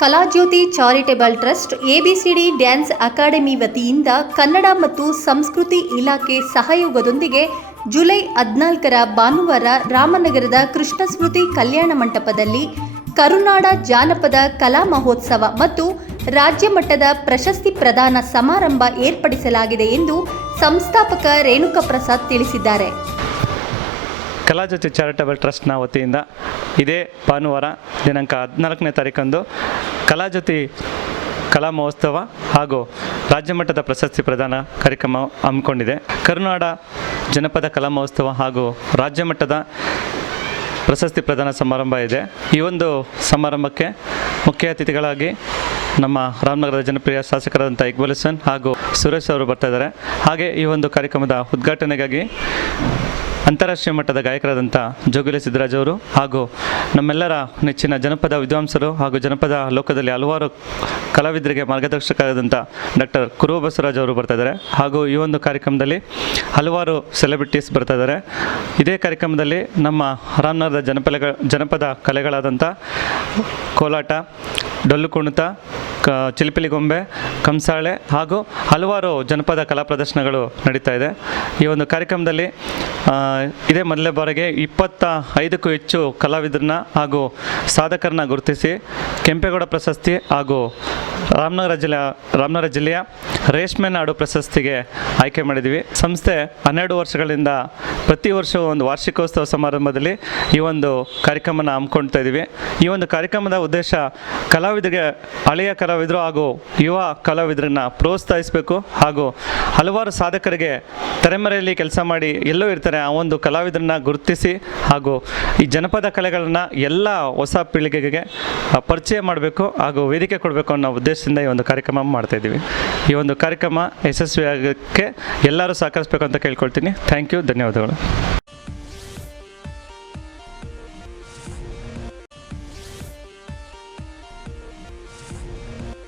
ಕಲಾಜ್ಯೋತಿ charitable trust ABCD dance academy ವತಿಯಿಂದ ಕನ್ನಡ ಮತ್ತು ಸಂಸ್ಕೃತಿ ಇಲಾಖೆ ಸಹಯೋಗದೊಂದಿಗೆ ಜುಲೈ 14ರ ಭಾನುವಾರ ರಾಮನಗರದ ಕೃಷ್ಣ ಸ್ಮೃತಿ ಕಲ್ಯಾಣ ಮಂಟಪದಲ್ಲಿ ಕರುನಾಡ ಜಾನಪದ ಕಲಾ ಮಹೋತ್ಸವ ಮತ್ತು ರಾಜ್ಯ ಮಟ್ಟದ ಪ್ರಶಸ್ತಿ ಪ್ರದಾನ ಸಮಾರಂಭ ಏರ್ಪಡಿಸಲಾಗಿದೆ ಎಂದು ಸಂಸ್ಥಾಪಕ ರೇಣುಕಾ ಪ್ರಸಾದ್ ತಿಳಿಸಿದ್ದಾರೆ. ಕಲಾಜ್ಯೋತಿ ಚಾರಿಟೇಬಲ್ ಟ್ರಸ್ಟ್ನ ವತಿಯಿಂದ ಇದೇ ಭಾನುವಾರ ದಿನಾಂಕ 14ನೇ ತಾರೀಕಂದು ಕಲಾಜ್ಯೋತಿ ಕಲಾ ಮಹೋತ್ಸವ ಹಾಗೂ ರಾಜ್ಯ ಮಟ್ಟದ ಪ್ರಶಸ್ತಿ ಪ್ರದಾನ ಕಾರ್ಯಕ್ರಮ ಹಮ್ಮಿಕೊಂಡಿದೆ. ಕರುನಾಡ ಜನಪದ ಕಲಾ ಮಹೋತ್ಸವ ಹಾಗೂ ರಾಜ್ಯ ಮಟ್ಟದ ಪ್ರಶಸ್ತಿ ಪ್ರದಾನ ಸಮಾರಂಭ ಇದೆ. ಈ ಒಂದು ಸಮಾರಂಭಕ್ಕೆ ಮುಖ್ಯ ಅತಿಥಿಗಳಾಗಿ ನಮ್ಮ ರಾಮನಗರದ ಜನಪ್ರಿಯ ಶಾಸಕರಾದಂಥ ಇಕ್ಬಾಲ್ ಹುಸೇನ್ ಹಾಗೂ ಸುರೇಶ್ ಅವರು ಬರ್ತಾ ಇದ್ದಾರೆ. ಹಾಗೆ ಈ ಒಂದು ಕಾರ್ಯಕ್ರಮದ ಉದ್ಘಾಟನೆಗಾಗಿ ಅಂತಾರಾಷ್ಟ್ರೀಯ ಮಟ್ಟದ ಗಾಯಕರಾದಂಥ ಜೋಗಿಲೆ ಸಿದ್ದರಾಜ್ ಅವರು ಹಾಗೂ ನಮ್ಮೆಲ್ಲರ ನೆಚ್ಚಿನ ಜನಪದ ವಿದ್ವಾಂಸರು ಹಾಗೂ ಜನಪದ ಲೋಕದಲ್ಲಿ ಹಲವಾರು ಕಲಾವಿದರಿಗೆ ಮಾರ್ಗದರ್ಶಕರಾದಂಥ ಡಾಕ್ಟರ್ ಕುರುಬ ಬಸವರಾಜ್ ಅವರು ಬರ್ತಾ ಇದ್ದಾರೆ. ಹಾಗೂ ಈ ಒಂದು ಕಾರ್ಯಕ್ರಮದಲ್ಲಿ ಹಲವಾರು ಸೆಲೆಬ್ರಿಟೀಸ್ ಬರ್ತಾ ಇದ್ದಾರೆ. ಇದೇ ಕಾರ್ಯಕ್ರಮದಲ್ಲಿ ನಮ್ಮ ರಾಮನಗರದ ಜನಪದ ಕಲೆಗಳಾದಂಥ ಕೋಲಾಟ, ಡೊಳ್ಳು ಕುಣಿತ, ಚಿಲಿಪಿಲಿ ಗೊಂಬೆ, ಕಂಸಾಳೆ ಹಾಗೂ ಹಲವಾರು ಜನಪದ ಕಲಾ ಪ್ರದರ್ಶನಗಳು ನಡೀತಾ ಇದೆ. ಈ ಒಂದು ಕಾರ್ಯಕ್ರಮದಲ್ಲಿ ಇದೇ ಮೊದಲನೇ ಬಾರಿಗೆ 25ಕ್ಕೂ ಹೆಚ್ಚು ಕಲಾವಿದರನ್ನ ಹಾಗೂ ಸಾಧಕರನ್ನ ಗುರುತಿಸಿ ಕೆಂಪೇಗೌಡ ಪ್ರಶಸ್ತಿ ಹಾಗೂ ರಾಮನಗರ ಜಿಲ್ಲೆಯ ರೇಷ್ಮೆ ನಾಡು ಪ್ರಶಸ್ತಿಗೆ ಆಯ್ಕೆ ಮಾಡಿದ್ದೀವಿ. ಸಂಸ್ಥೆ 12 ವರ್ಷಗಳಿಂದ ಪ್ರತಿ ವರ್ಷವೂ ಒಂದು ವಾರ್ಷಿಕೋತ್ಸವ ಸಮಾರಂಭದಲ್ಲಿ ಈ ಒಂದು ಕಾರ್ಯಕ್ರಮನ ಹಮ್ಮಿಕೊಳ್ತಾ ಇದ್ದೀವಿ. ಈ ಒಂದು ಕಾರ್ಯಕ್ರಮದ ಉದ್ದೇಶ ಕಲಾವಿದರಿಗೆ, ಹಳೆಯ ಕಲಾವಿದರು ಹಾಗೂ ಯುವ ಕಲಾವಿದರನ್ನ ಪ್ರೋತ್ಸಾಹಿಸಬೇಕು ಹಾಗೂ ಹಲವಾರು ಸಾಧಕರಿಗೆ ತೆರೆಮರೆಯಲ್ಲಿ ಕೆಲಸ ಮಾಡಿ ಎಲ್ಲೋ ಇರ್ತಾರೆ ಆ ಒಂದು ಕಲಾವಿದರನ್ನ ಗುರುತಿಸಿ ಹಾಗೂ ಈ ಜನಪದ ಕಲೆಗಳನ್ನ ಎಲ್ಲ ಹೊಸ ಪೀಳಿಗೆಗೆ ಪರಿಚಯ ಮಾಡಬೇಕು ಹಾಗೂ ವೇದಿಕೆ ಕೊಡಬೇಕು ಅನ್ನೋ ಉದ್ದೇಶದಿಂದ ಈ ಒಂದು ಕಾರ್ಯಕ್ರಮ ಮಾಡ್ತಾ ಇದ್ದೀವಿ. ಈ ಒಂದು ಕಾರ್ಯಕ್ರಮ ಯಶಸ್ವಿಯಾಗಕ್ಕೆ ಎಲ್ಲರೂ ಸಹಕರಿಸಬೇಕು ಅಂತ ಕೇಳ್ಕೊಳ್ತೀನಿ. ಥ್ಯಾಂಕ್ ಯು, ಧನ್ಯವಾದಗಳು.